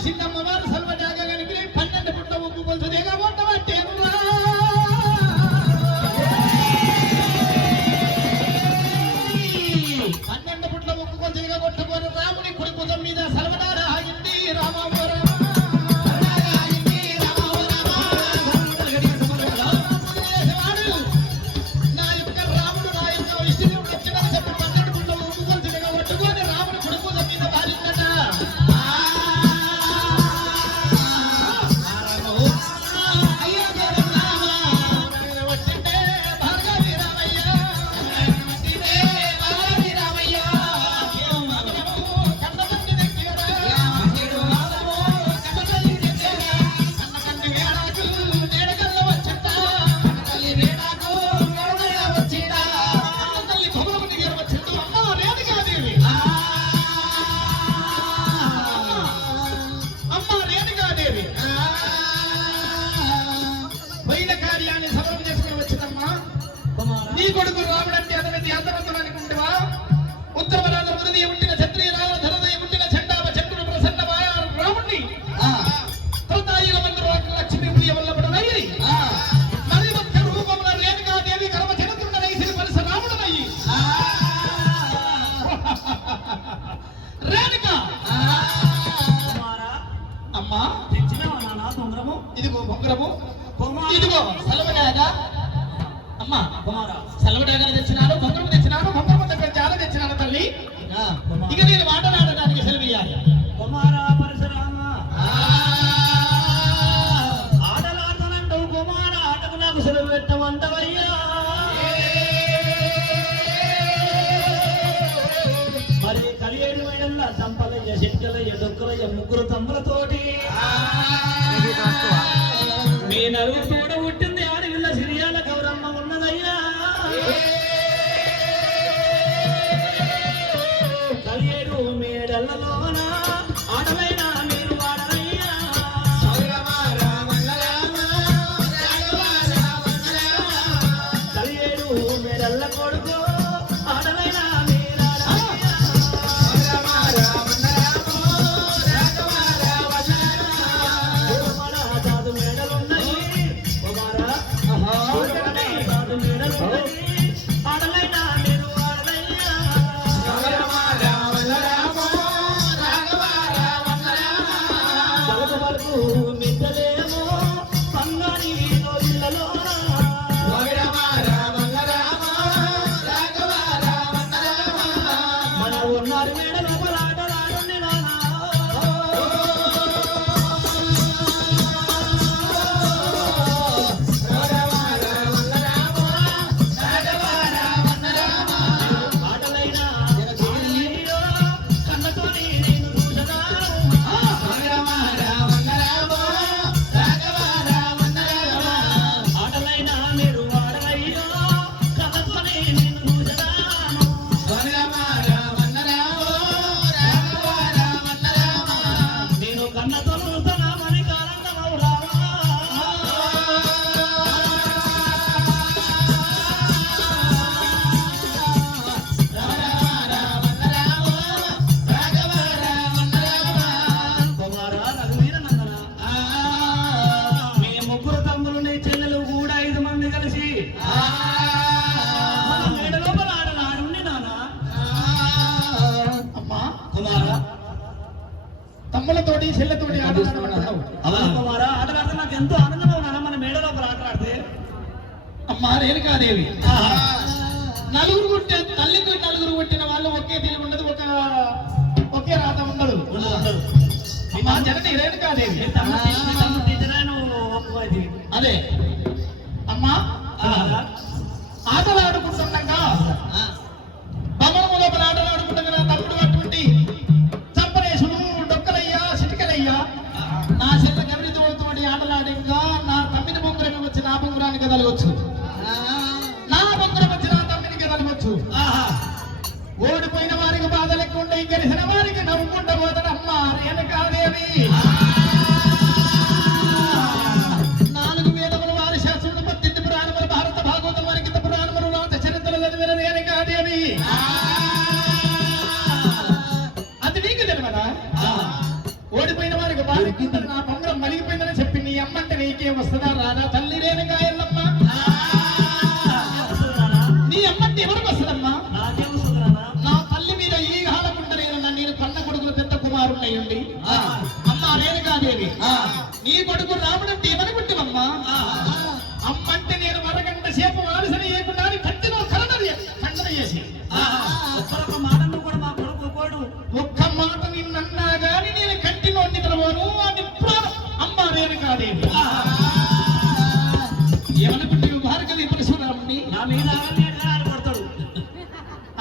Si 目标 నలుగు తోడ పుట్టింది ఆడపిల్ల సిరియాల గౌరమ్మ ఉన్నదయ్యా. కలియడు మేడలలో దేనికి ఆ దేవి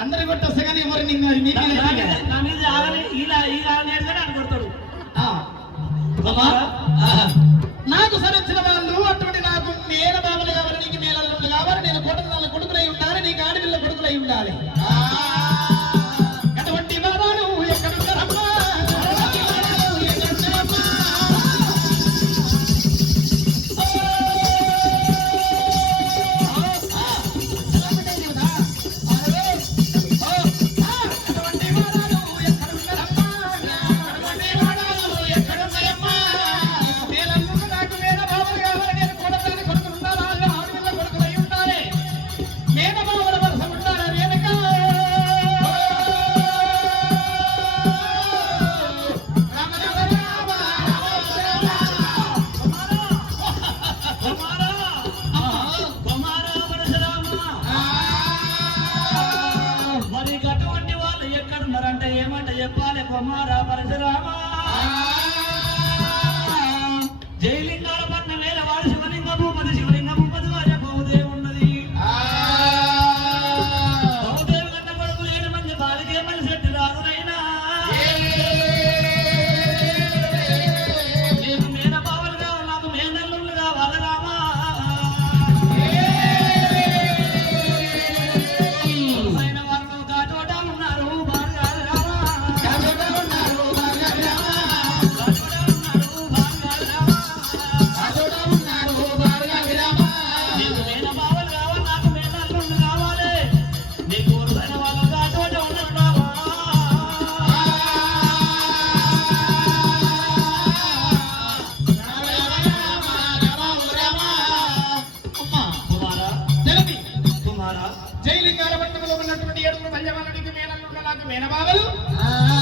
అందరు కొట్టొస్తే కానీ ఎవరు నిన్ను నాకు సరించిన వాళ్ళు అటువంటి నాకు మేల బాబులు కావాలి నీకు మేలల్లు కావాలి నేను కొడుకు కొడుకులై ఉండాలి నీకు ఆడపిల్ల కొడుకులై ఉండాలి. Ah.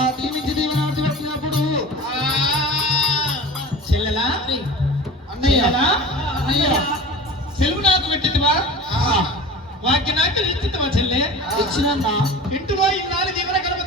ఆ దీవించి చెల్లెలా? అన్నయ్య అన్నయ్య. సెలవు నాకు చెల్లె? ఇచ్చిన ఇంటివా ఇన్నాళ్ళు దీవెన కనబడి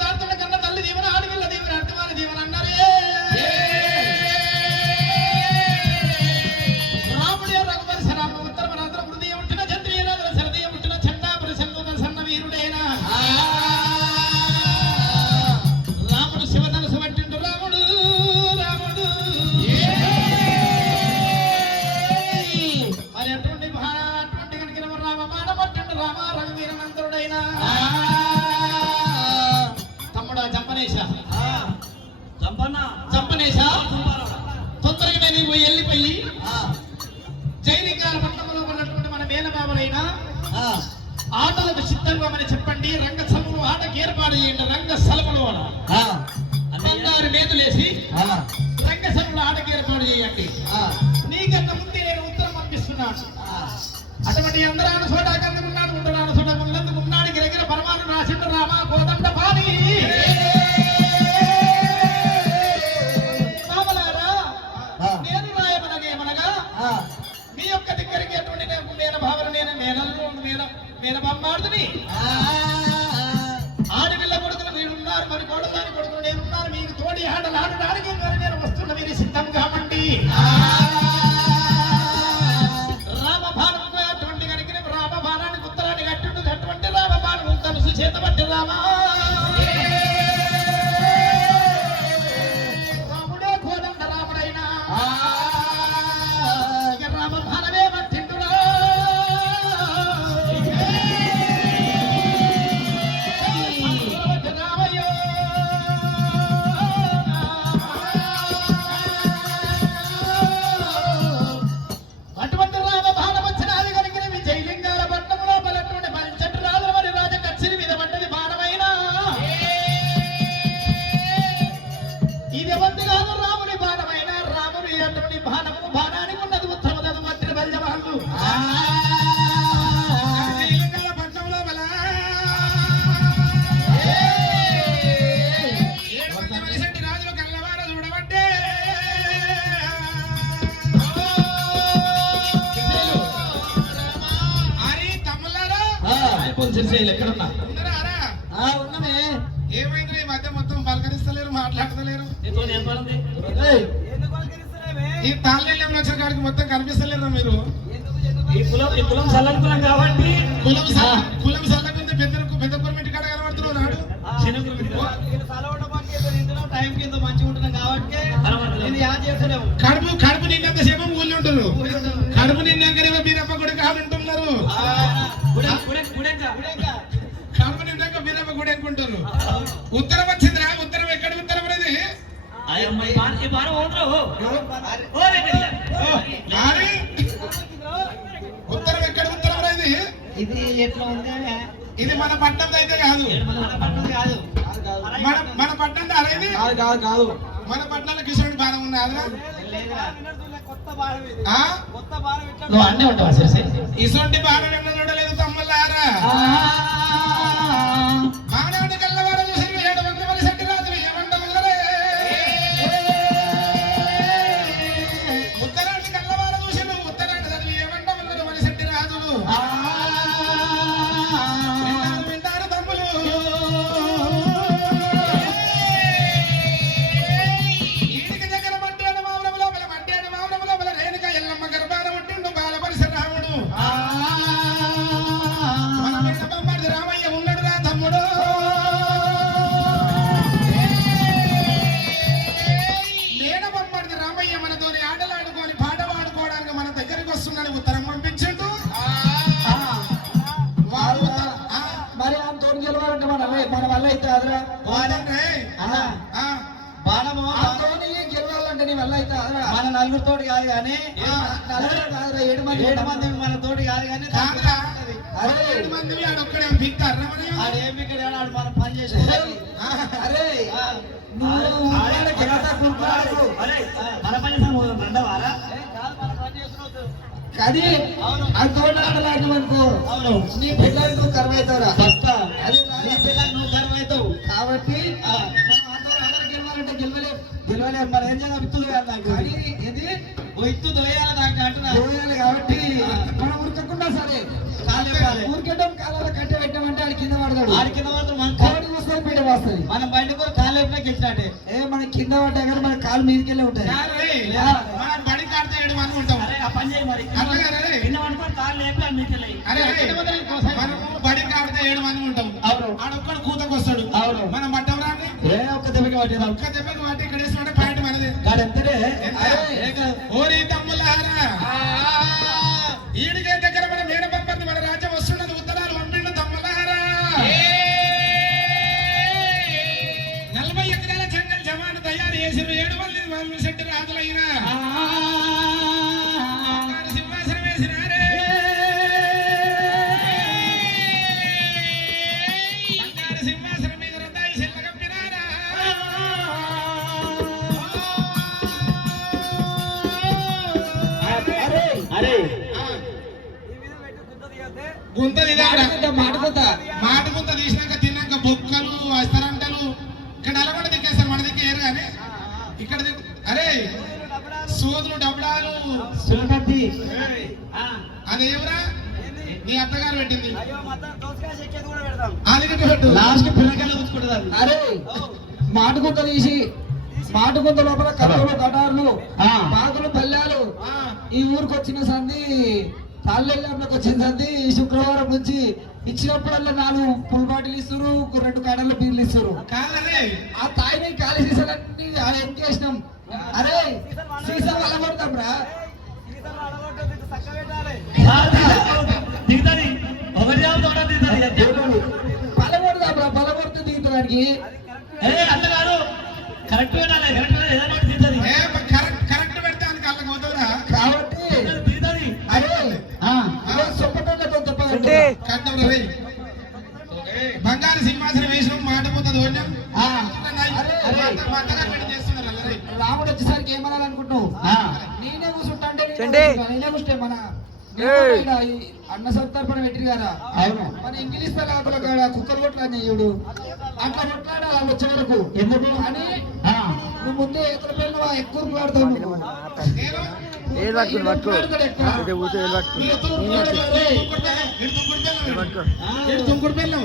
పంపిస్తున్నాను అటువంటి అందరాను చోట కందుకున్నాడు ఉండరాను చోట ముందందుకు ఉన్నాడు. గిరగిర పరమాను రాసిండు రామ కోదండ పాని నేను రాయమనగేమనగా మీ యొక్క దగ్గరికి ఎటువంటి నేను మేన భావన నేను మేనల్లు మేన మేన బొమ్మాడుతుని ఆడపిల్ల కొడుకులు మీరున్నారు మరి కోడలాని కొడుకులు నేనున్నారు మీకు తోడి ఆటలు ఆడడానికి మరి నేను వస్తున్న మీరు సిద్ధం కామండి ਛੇਤ ਵੱਢ ਲਾਵਾਂ పలకరిస్తలేరు మాట్లాడతలేరు. ఈ తాళ్ళేళ్ళు వచ్చిన కాడికి మొత్తం కనిపిస్తలేరు మీరు? ఈ కులం ఈ కులం చల్లనుకున్నాం కాబట్టి కులం స- కులం సల్లకుంది పెద్ద పెద్ద కొరమిటి కాడ కనబడుతున్నావు నాడు. కింద కడుపు కడుపు నిన్నంత సేపం ఊళ్ళో ఉంటారు కడుపు నిన్నాకనేమో కూడా బీరప్ప కూడా అనుకుంటారు ఉత్తరం వచ్చిందిరా ఉత్తరం ఎక్కడ ఉత్తరం అనేది? ఉత్తరం ఎక్కడ ఉత్తరం అనేది? ఇది ఎట్లా ఉంది ఇది మన పట్టణం అయితే కాదు. కాదు. మన మన పట్టణం అనేది కాదు కాదు కాదు. మన పట్టణంలో కిషోర్ బాణం ఉన్నదా? లేదా కొత్త భారం ఇది. ఆ? కొత్త భారం ఇట్లా నువ్వు అన్నీ ఉంటావా శశి ఇటువంటి బాణం ఎన్న చూడలేదు తమ్ముళ్ళారా? అయితే అదరా బాణము గెలవాలంటే నీ వల్ల అయితే మన కాదు కానీ నలుగురు కాదురా ఏడు మంది ఏడు మంది మన తోటి కాదు కానీ కాదురా. అరే. ఏడు మందివి ఆడొక్కడే పీక్తారా మరి? ఆడు ఏం ఇక్కడ ఆడు మనం పని అరే కానీ ఆ తోట ఆడలాంటి అనుకో. అవును. నీ పిల్లలు నువ్వు కరువు అవుతావురా వస్తా అది ఎత్తు కాబట్టి మనం ఉరకకుండా సరే. ఉరకడం కాలాల కట్టే పెట్టామంటే ఆడి కింద పడతాడు. ఆడి కింద మాత్రం మన కాలు వస్తుంది పీట వస్తుంది. మనం బయట కూడా కాలు వైపులోకి ఇచ్చినట్టే ఏ మన కింద పడ్డా కానీ మన కాలు మీదకి వెళ్ళి ఉంటాయి మనం బడి కాడితే మనం ఉంటాం. ఆ పని చేయి మరి. ఎన్నో అనుకోని కాలు లేపి అన్ని అరే మనం బడి కాడితే ఏడు మనం ఉంటాం. అవును. ఆడొక్కడ కూత పట్టినాం ఒక్క దెబ్బకి ఇక్కడ పాయింట్ మనది. కాదు ఎంతనే ఎంత? అరే, ఏ కాదు. ఓరి తమ్ములారా. ఈడికే దగ్గర మన మేడ మన రాజ్యం వస్తున్నది ఉత్తరాలు పంపిండు తమ్ములారా. నలభై ఎకరాల జంగల్ జవాను తయారు చేసిన ఏడు గుంత దిగారా మాటకొద్దా, మాటకొద్దా. మాట గుంత. తీసినాక తిన్నాక బొక్కలు అస్తరంటలు. ఇక్కడ అలగొండ దిక్కేస్తారు మన దిక్కేయరు కానీ. ఇక్కడ అరే సోదులు డబ్బడాలు. అదేవరా నీ అత్తగారు పెట్టింది. పెట్టు. లాస్ట్ పిల్లకాయలు అరే మాటకుంత తీసి మాటకుంత లోపల కథలు కటార్లు ఆ. బాగులు పల్లెలు ఈ ఊరికి వచ్చిన సంధి తాళ్ళెళ్ళకి వచ్చిన సంధి శుక్రవారం నుంచి ఇచ్చినప్పుడల్లా నాలుగు పుల్ బాటిల్ ఇస్తారు రెండు కడల బీర్లు ఇస్తారు ఆ తాయిని ఖాళీ సీసాలన్నీ ఎంకేసినాం అరే సీసా వల్ల కొడతాం రా కొడదాం రా బల కొడితే దిగుతానికి కరెక్ట్ పెట్టాలి కరెక్ట్ ఏదైనా ఏ, కరెక్ట్ కరెక్ట్ పెడితే అని కళ్ళకి పోతుందా? కాబట్టి దిగుతుంది అరే. ఆ. ఇదో సొప్పటోళ్ళతో చెప్పాలి. కట్టం రే బంగారు సింహాసనం వేసినాం మాట పోతుంది రాముడు వచ్చేసరికి ఏమనాలనుకుంటున్నావు? ఆ. నేనే కూర్చుంటా అంటే నేనే కూర్చుంటా. మన అన్న సంతర్పణ పెట్టిరు కదా అవును. మన ఇంగ్లీష్ పిల్లల కాడ కుక్కలు కొట్లాడిన చూడు అట్లా కొట్లాడ వచ్చే వరకు. ఎందుకు? అని ఆ. నువ్వు ముందే ఇతర పిల్లలు ఎక్కువ నువ్వు. తుంకుడు పిల్లం.